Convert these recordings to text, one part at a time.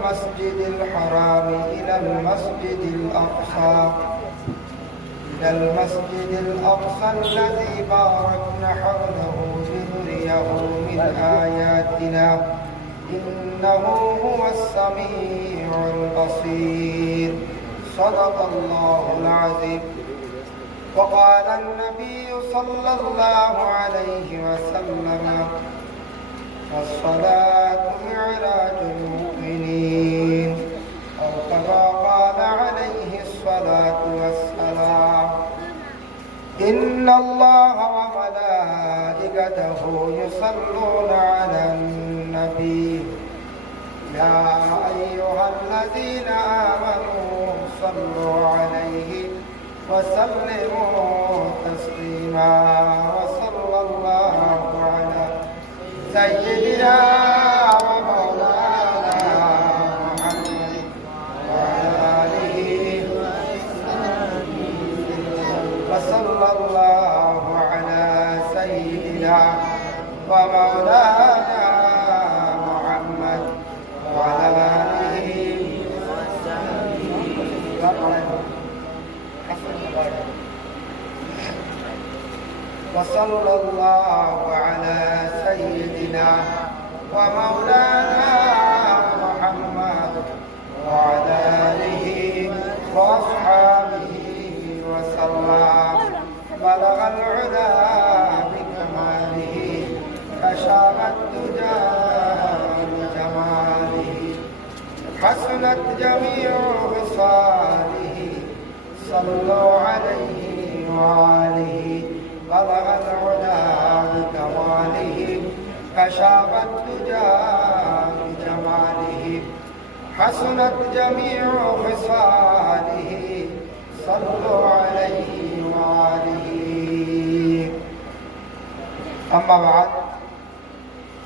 المسجد الحرام إلى المسجد الأقصى. إلى المسجد الأقصى الذي باركنا حوله لنريه من آياتنا. إنه هو السميع البصير. صدق الله العظيم. وقال النبي صلى الله عليه وسلم الصلاة معراج المؤمنين أو كما قال عليه الصلاة والسلام إن الله وملائكته يصلون على النبي. يا أيها الذين آمنوا صلوا عليه وسلموا تسليما وصلى الله على سيدنا ومولانا محمد وعلى آله وصلى الله على سيدنا ومولانا محمد وعلى آله وأصحابه وسلم. بلغ العلا الدجى بجماله حسنت جميع خصاله صلوا عليه وآله بلغ العلا بكماله كشاف الدجى بجماله حسنت جميع خصاله صلوا عليه وآله أما بعد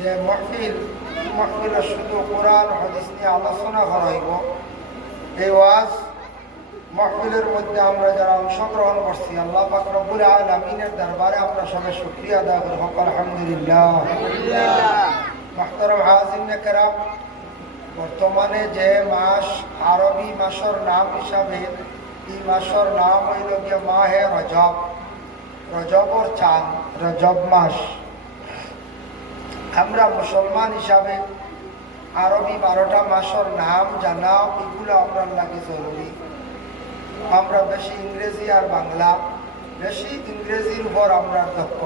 যে মহফিল মহফিলের শুধু কোরআন হদিস নিয়ে আলোচনা করা হইব। এই ওয়াজ মহফিলের মধ্যে আমরা যারা অংশগ্রহণ করছি আল্লাহ পাক রব্বুল আলামিনের দরবারে আমরা সবাই শুকরিয়া আদায় করি। হক আলহামদুলিল্লাহ। মাহতারম হাজিন কেরাম বর্তমানে যে মাস আরবি মাসের নাম হিসাবে এই মাসের নাম হইল গিয়ে মাহে রজব। রজবর চাঁদ রজব মাস। আমরা মুসলমান হিসাবে আরবি বারোটা মাসের নাম জানা এগুলো আপনার লাগে জরুরি। আমরা বেশি ইংরেজি আর বাংলা, বেশি ইংরেজির উপর আমরা দক্ষ।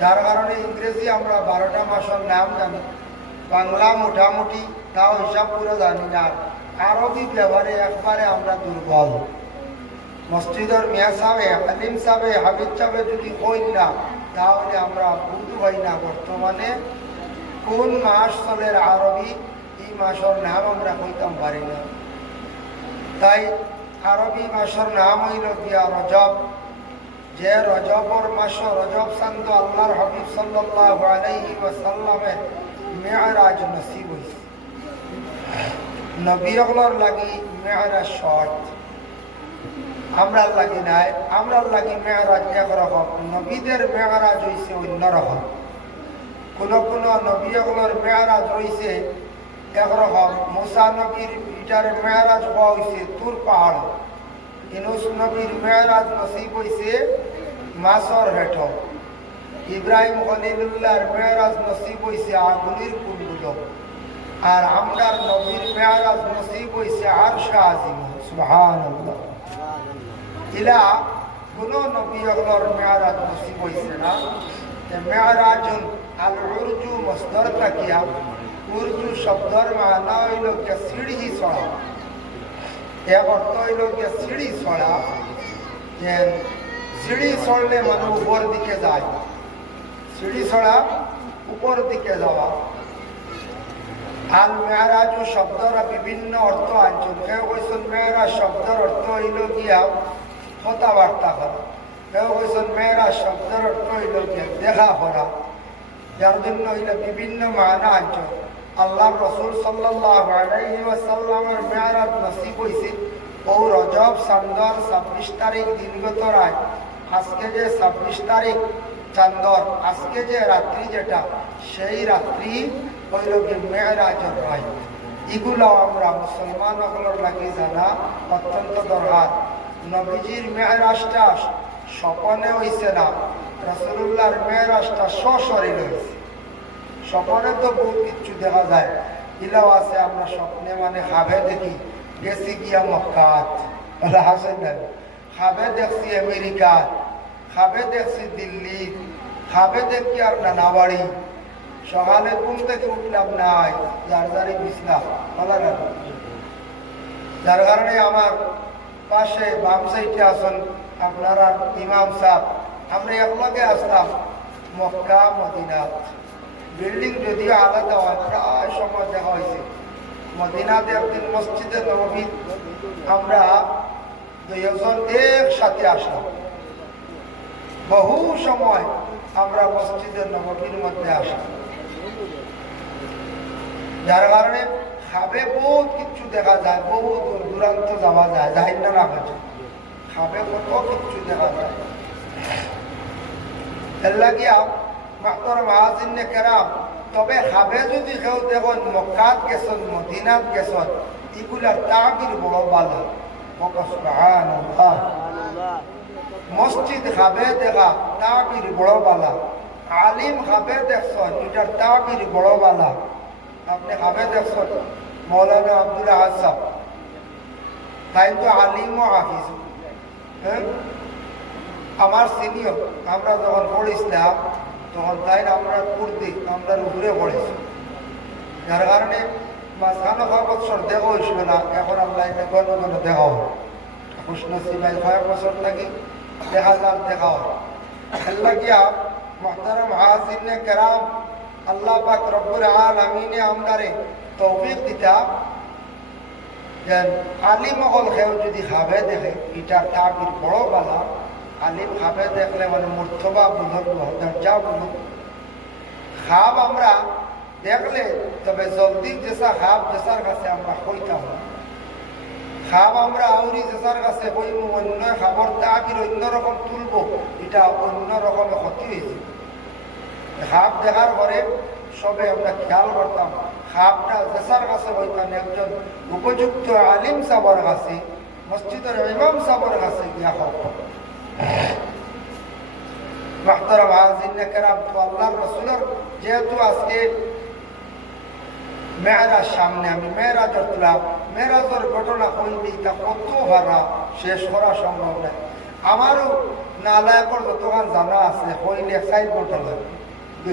যার কারণে ইংরেজি আমরা বারোটা মাসের নাম জানি। বাংলা মোটামুটি, তাও হিসাব করে জানি না। আরবি ব্যবহারে একবারে আমরা দুর্বল। মসজিদের মিয়া সাহেব আলিম সাহেব হাবিব সাহেব যদি হই না তাহলে আমরা বুঝতে পাই না বর্তমানে কোন মাস চলের আরবি, এই মাসের নাম আমরা কইতাম পারি না। তাই আরবি মাসের নাম হইল গিয়া রজব। যে রজবর মাস রজব চান্দ আল্লাহর হাবিব সাল্লাল্লাহু আলাইহি ওয়াসাল্লামের মেয়রাজ নসিব হইছে। নবীগুলোর লাগি মেয়রাজ শর্ট আমরার লাগি নাই আমরা লাগি মেয়রাজ একরকম, নবীদের মেয়রাজ হইছে অন্যরকম। কোন কোন নবীগুলোর মেয়রাজ রয়েছে একরকম, মুসা নবীর ইটার মেয়ারাজ হওয়া হয়েছে তুর পাহাড়। ইনুস নবীর মেয়রাজ নসিব হয়েছে মাসর হেঠ। ইব্রাহিম খলিলুল্লাহর মেয়রাজ নসিব হয়েছে আগুনির কুণ্ডুল। আর আমরার নবীর মেয়ারাজ নসিব হয়েছে আর শাহ আজিম। সুহান ইলা কোন নবী অগলর মেয়রাজ নসিব হয়েছে না মেয়রাজ আল উর্জু মসদর তাকিয়া উর্দু শব্দর মানা হইল গিয়া সিঁড়ি ছড়া এক অর্থ হইল গিয়া সিঁড়ি ছড়া যে সিঁড়ি ছড়লে মানুষ উপর দিকে যায় সিঁড়ি ছড়া উপর দিকে যাওয়া আল মেয়ারাজু শব্দর বিভিন্ন অর্থ আনছেন কেউ কইছেন মেয়েরাজ শব্দের অর্থ হইল গিয়া কথাবার্তা করা কেউ কইছেন মেয়েরাজ শব্দের অর্থ হইল দেখা করা যার জন্য হইলে বিভিন্ন মানা আনছেন আল্লাহ রসুল সাল্লামের মেয়ারাজ নসিব হয়েছে ও রজব চান্দর ছাব্বিশ তারিখ দিনগত রায় আজকে যে ছাব্বিশ তারিখ চান্দর আজকে যে রাত্রি যেটা, সেই রাত্রি হইল কি মেয়েরাজের রায় এগুলো আমরা মুসলমান সকলের লাগি জানা অত্যন্ত দরকার নবীজির মেয়েরাজটা স্বপনে হইছে না রসুল্লাহর মেয়েরাজটা সশরীর হয়েছে স্বপনে তো বহুত কিছু দেখা যায়। ইলাও আছে, আমরা স্বপ্নে মানে খাবে দেখি, গেছি গিয়া মক্কাত। হাসেন দেখছি আমেরিকা, খাবে দেখছি দিল্লি, খাবে দেখি আর নানাবাড়ি সকালে ঘুম থেকে উঠলাম, নাই, যার যারি বিছলাম বলা যার কারণে আমার পাশে বাম সাইডে আসন আপনারা ইমাম সাহ আমরা একলগে আসলাম মক্কা, মদিনা। বিল্ডিং যদিও আলাদা হয়, প্রায় সময় দেখা হয়েছে। মদিনাতে একদিন মসজিদে নবী। আমরা দুইজন একসাথে আসলাম। বহু সময় আমরা মসজিদের নবীর মধ্যে আসলাম। যার কারণে খাবে বহুত কিছু দেখা যায় বহু দূর দূরান্ত যাওয়া যায় যাই না রাখা যায় খাবে কত কিছু দেখা যায়। এর লাগিয়া মাতর মাহাজিনে কেরাম তবে খাবে যদি কেউ দেখুন মক্কাত গেছন, মদিনাত গেছন এগুলার তাবির বড় ভালো মসজিদ খাবে দেখা তাবির বড় বালা। আলিম খাবে দেখছন এটার তাবির বড় বালা। আপনি খাবে দেখছন। মৌলানা আব্দুল আসাব তাই তো আলিম ও হাফিজ। হ্যাঁ? আমার সিনিয়র আমরা যখন পড়েছিলাম, তখন তাই আমরা পড়তে আমরা উপরে পড়েছি। যার কারণে মাঝখানে কয়েক বছর দেখা হয়েছিল না, এখন আমরা এটা ঘন ঘন দেখা হয় কৃষ্ণ সিবাই কয়েক বছর থাকি দেখা যান দেখা হয় লাগিয়া মহতারম হাজিনে কেরাম, আল্লাহ পাক রব্বুর আলমিনে আমদারে তৌফিক দিতা। যেন অকল খেয়েও যদি খাবে দেখে এটার তাবির বড় বালা। আলিম খাবে দেখলে মানে মূর্থবা বুঝল দরজা বুঝল খাব আমরা দেখলে, তবে জলদি যেসা খাব যেসার কাছে আমরা হইতাম না খাব আমরা আউরি যেসার কাছে হইব অন্য খাবার তাবির অন্য রকম তুলব। এটা অন্য রকমের ক্ষতি হয়েছে খাব দেখার পরে সবে আমরা খেয়াল করতাম খাবটা যেসার কাছে হইতাম একজন উপযুক্ত আলিম সাবর কাছে, মসজিদের ইমাম সাবর কাছে গিয়া হোক যেহেতু আজকে সামনে, আমি মেয়েরাজের ঘটনা কত শেষ সম্ভব আমারও নালায়কর যতক্ষণ জানা আছে, কইলে চার ঘণ্টা লাগবে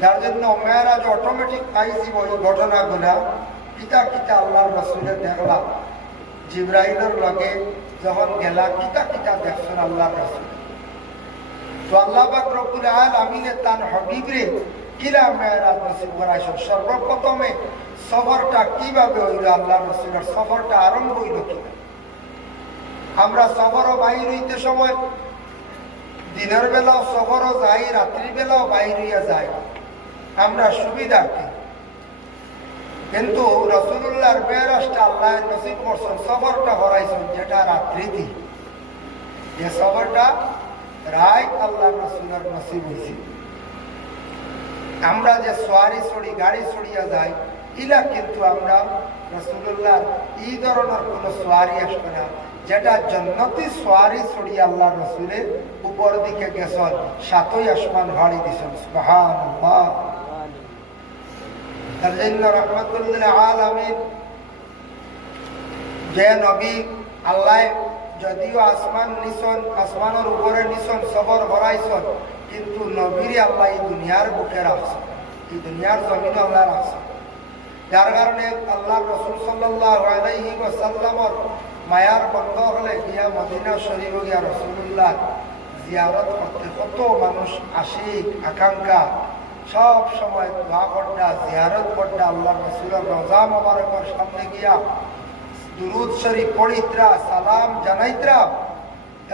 যার জন্য মেয়েরাজ অটোমেটিক পাইছি ওই ঘটনাগুলা কিতা কিতা আল্লাহর রসুলের দেখলা জিব্রাহিলের লগে যখন গেলা, কিতা কিতা দেখছেন আল্লাহর রসুল। তো আল্লাহ পাক রব্বুল আলামিনে তার হবিবরে, কিলা মেয়েরাজ নসিব করাইছেন? সর্বপ্রথমে সফরটা কীভাবে হইল? আল্লাহ রসুলের সফরটা আরম্ভ হইল কিনা? আমরা সফরও বাহির হইতে সময়। দিনের বেলাও সফরও যাই রাত্রির বেলাও বাহির হইয়া যাই আমরা সুবিধার্থী কিন্তু রসুল্লাহর বেরাসটা আল্লাহ নসিব করছেন সফরটা হরাইছেন, যেটা রাত্রিতে যে সবরটা রায় আল্লাহ রসুলের নসিব হয়েছে আমরা যে সোয়ারি ছড়ি গাড়ি ছড়িয়া যাই, ইলা কিন্তু আমরা রসুল্লাহ এই ধরনের কোনো সোয়ারি আসবে না যেটা জন্নতি সোয়ারি ছড়িয়ে আল্লাহ রসুলের উপর দিকে গেছেন, সাতই আসমান হাড়ি দিছেন সুবহান রহমতুল্লাহ আলমিন। যে নবী আল্লাহ যদিও আসমান নিছন আসমানের উপরে নিছন সবর ভরাইছন কিন্তু নবীর আল্লাহ এই দুনিয়ার বুকে রাখছেন। এই দুনিয়ার জমিন আল্লাহ রাখছেন। যার কারণে আল্লাহ রসুল সাল্লাহ আলাইহি ওয়াসাল্লামর মায়ার বন্ধ হলে গিয়া মদিনা শরীফ গিয়া রসুল্লাহ জিয়ারত করতে কত মানুষ আশিক, আকাঙ্ক্ষা সব সময় দোয়া করটা জিয়ারত করটা আল্লাহ রসুলের রজা মোবারকর সামনে গিয়া দুরুদ শরীফ পড়িত্রা, সালাম জানাইত্রা।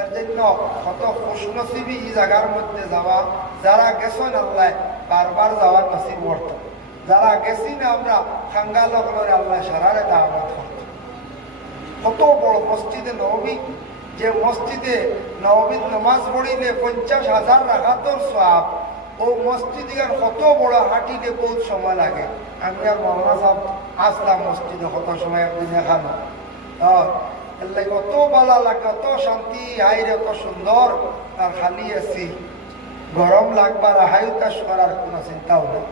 এর জন্য কত খুশনসিবি এই জায়গার মধ্যে যাওয়া, যারা গেছেন আল্লাহ বারবার যাওয়ার নসিব করত যারা গেছি না আমরা খাঙ্গা লগলরে আল্লাহ সারারে দাওয়াত করত কত বড় মসজিদে নবী যে মসজিদে নবীর নমাজ পড়িলে পঞ্চাশ হাজার রাখাতর সব ও মসজিদের কত বড় হাঁটিতে বহুত সময় লাগে। আমি আর মৌলানা সাহেব আসলাম মসজিদে কত সময় একদিন এখানো কত ভালো লাগে কত শান্তি, আইরে কত সুন্দর, আর খালি আছি গরম লাগবার হাই উতাস করার কোনো চিন্তাও নেই।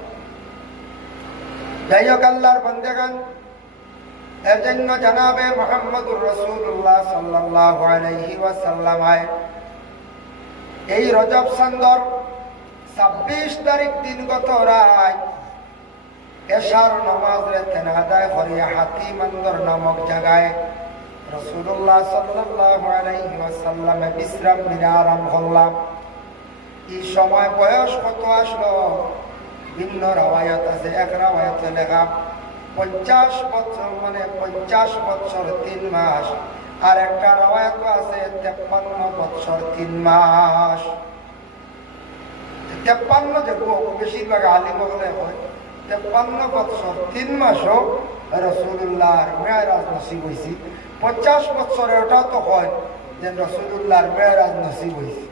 যাই হোক, আল্লাহর বন্দেগান, এর জন্য জানাবে মোহাম্মদুর রসুল্লাহ সাল্লাহ আলাইহি ওয়াসাল্লামায় এই রজব সন্দর ছাব্বিশ তারিখ দিন গত রায়। এশার নমাজ রেখেন আদায় করিয়া হাতি মন্দর নামক জায়গায় রসুল্লাহ সাল্লাহ আলাইহি ওয়াসাল্লামে বিশ্রাম নিয়ে আরাম করলাম এই সময় বয়স কত আসলো? ভিন্ন রাওয়ায়ত আছে, এক রাওয়ায়তে লেখা, পঞ্চাশ বছর মানে পঞ্চাশ বছর তিন মাস। আর একটা রাওয়ায়ত আছে, তেপ্পান্ন বছর তিন মাস। তেপ্পান্ন যে বেশিরভাগ আলিম হলে হয়, তেপ্পান্ন বছর তিন মাসও রসুল্লাহর মেয়রাজ নসিব হয়েছি পঞ্চাশ বছর ওটাও তো হয় যে রসুল্লাহর মেয়রাজ নসিব হয়েছি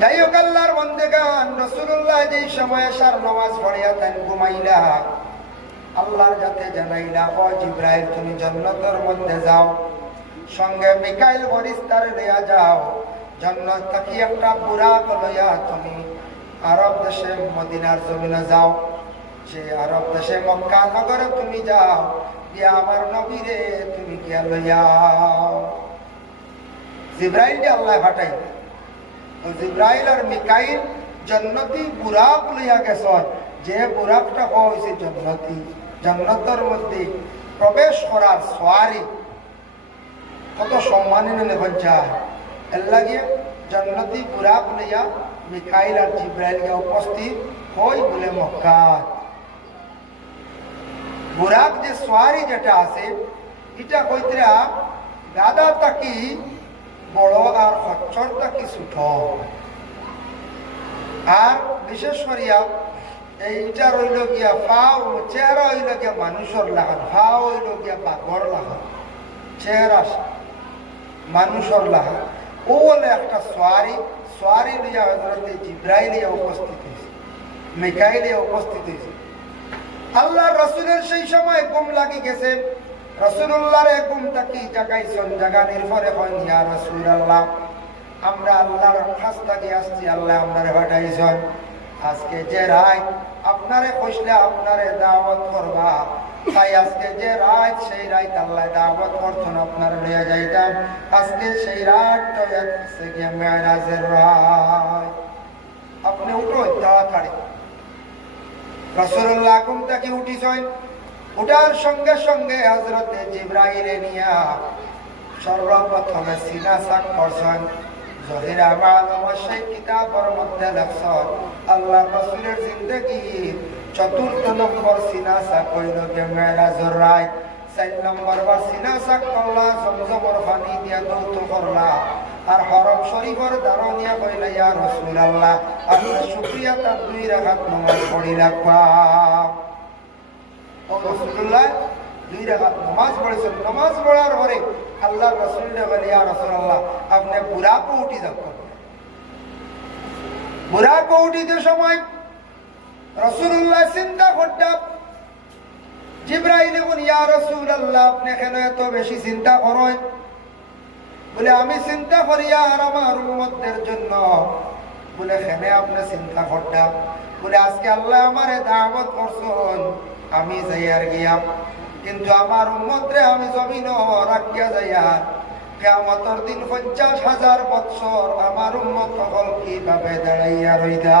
যাই হোক আল্লাহর বন্দেগান রসুল্লাহ যেই সময় সার নমাজ পড়িয়া তেন ঘুমাইলা, আল্লাহর যাতে জানাইলা, ও জিব্রাইল, তুমি জন্নতর মধ্যে যাও, সঙ্গে মিকাইল ফরিস্তার দেয়া যাও। জন্নত থাকি একটা বুড়াক লইয়া তুমি আরব দেশে মদিনার জমিনে যাও। সে আরব দেশে মক্কা নগরে তুমি যাও, গিয়া আমার নবীরে তুমি গিয়া লইয়াও জিব্রাইল আল্লাহ ফাটাই জিব্রাইল আর মিকাইল জন্নতি বুরাক লইয়া গেছন যে বুরাকটা হওয়া হয়েছে জন্নতি, জন্নতর মধ্যে প্রবেশ করার সোয়ারি কত সম্মানিত নেখন চায় এর লাগিয়ে জন্নতি বুরাক লইয়া মিকাইল আর জিব্রাইল গিয়া উপস্থিত হই বলে মক্কা বুরাক যে সোয়ারি যেটা আছে এটা কইতরা গাদা তাকি বড় আর খচ্চর তাকি ছোট আর বিশেষ করিয়া এইটা রইল গিয়া ফাও, চেহারা হইল গিয়া মানুষের লাগান ফাও হইল গিয়া বাঘর লাগান চেহারা মানুষের লাগান ও একটা সোয়ারি সোয়ারি লিয়া হজরতে জিব্রাইলিয়া উপস্থিত হয়েছে মিকাইলিয়া উপস্থিত হয়েছে আল্লাহ রসুলের সেই সময় গুম লাগি গেছে রসুল্লাহর গুম তাকি জাগাইছেন জাগানির পরে হন ইয়া রসুল আল্লাহ আমরা আল্লাহর খাস্তা দিয়ে আসছি আল্লাহ আপনারে পাঠাইছেন আজকে যে রায় আপনারে কইসলে আপনারে দাওয়াত করবা তাই আজকে যে রাত, সেই রাত আল্লাহ দাওয়াত আপনার লইয়া যাইতাম আজকে সেই আপনি উঠো তাড়াতাড়ি। থেকে উঠিছেন। উঠার সঙ্গে সঙ্গে হজরতে জিব্রাহিলে নিয়া সর্বপ্রথমে সিনা সাক করছেন। জহিরা মাল অবশ্যই কিতাবর মধ্যে লেখছেন আল্লাহ রসুলের জিন্দগি চতুর্থ নম্বর সিনা সাক হইল গে মেরাজর রায় চার নম্বর বার সিনা সাক করলা জমজমর পানি দিয়া দৌত করলা আর হরম শরীফর দারণিয়া কইলা, ইয়া রসুল আল্লাহ আপনার শুক্রিয়া তার দুই রাখাত নমাজ পড়ি রাখবা ও রসুল্লাহ দুই রাখাত নমাজ পড়েছেন নমাজ পড়ার পরে আল্লাহ রসুল্লাহ বলে ইয়া রসুল্লাহ আপনি বুড়াকে উঠি যাও বুড়াকে উঠিতে সময়। রসুল্লাহ চিন্তা করতাম জিব্রাইল বলি ইয়া রসুল্লাহ আপনি কেন এত বেশি চিন্তা করেন? বলে, আমি চিন্তা করি আর আমার উম্মতদের জন্য। বলে হেনে আপনি চিন্তা করতাম বলে, আজকে আল্লাহ আমারে দাওয়াত করছেন, আমি যাই আর গিয়া। কিন্তু আমার উম্মতরে আমি জমিন রাখিয়া যাইয়া কেমতর দিন পঞ্চাশ হাজার বৎসর আমার উন্মত হল কীভাবে দাঁড়াইয়া রইতা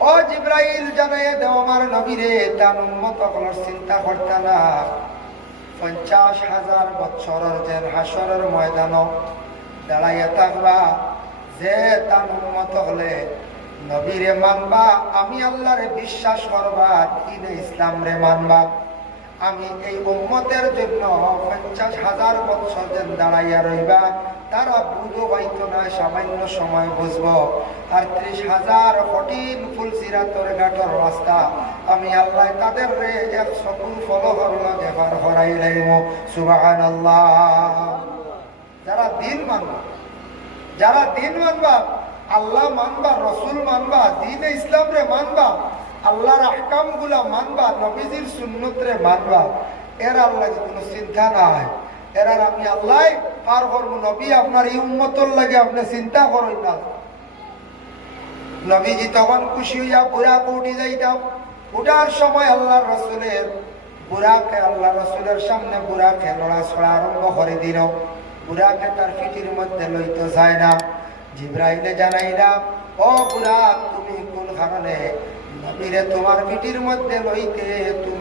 ও জিব্রাইল জানাই দেও আমার নবীরে তার উন্মত কলর চিন্তা করতে না। পঞ্চাশ হাজার বৎসরের যে হাসরের ময়দান দাঁড়াইয়া থাকবা, যে তার উন্মত হলে নবীরে মানবা, আমি আল্লাহরে বিশ্বাস করবা দিন ইসলাম রে মানবা। আমি এই উম্মতের জন্য পঞ্চাশ হাজার বৎসর যেন দাঁড়াইয়া রইবা, তারা বুঝো হয়তো না সামান্য সময় বুঝব। আর ত্রিশ হাজার কঠিন ফুল সিরাতর ঘাটর রাস্তা, আমি আল্লাহ তাদের রে এক সকল ফলহর পার হরাই লাইব। সুবাহান আল্লাহ যারা দিন মানবা, যারা দিন মানবা, আল্লাহ মানবা, রসুল মানবা, দিন ইসলাম রে মানবা আল্লাহর আহকামগুলা মানবা, নবীজির সুন্নত রে মানবা। এর আল্লাহ কোনো চিন্তা নাই। এরার আমি আল্লাহ, পার করব নবী, আপনার এই উন্মতর লাগে আপনি চিন্তা করেন না। নবীজি তখন খুশি হইয়া বুড়া কৌটি যাইতাম। উঠার সময় আল্লাহ রসুলের বুড়াকে আল্লাহ রসুলের সামনে বুড়াকে লড়াছড়া আরম্ভ করে দিল। বুড়াকে তার পিঠির মধ্যে লইতে যায় না। জিব্রাইলে জানাইলাম, ও বুড়া তুমি কোন কারণে তোমার পিঠির মধ্যে লইতে তুমি